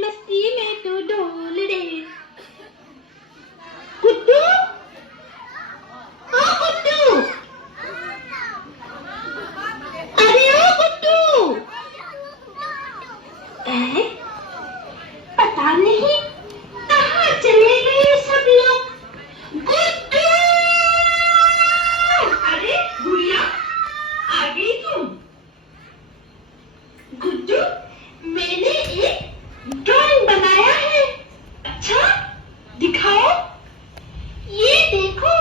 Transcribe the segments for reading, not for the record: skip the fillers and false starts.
मस्ती में तो डोल रे गुड्डू। हाँ गुड्डू, अरे ओ गुड्डू, पता नहीं कहाँ चले गए सब लोग। गुड्डू, अरे गुड़िया आ गई तुम। गुड्डू, मैंने एक ड्राइंग बनाया है। अच्छा दिखाओ, ये देखो।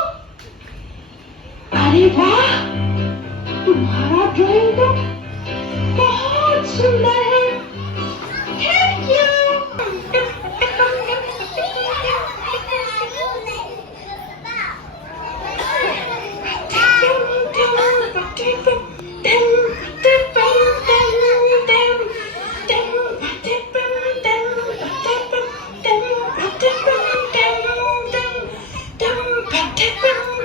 अरे वाह, तुम्हारा ड्राइंग तो बहुत सुंदर है। Thank you. Thank you.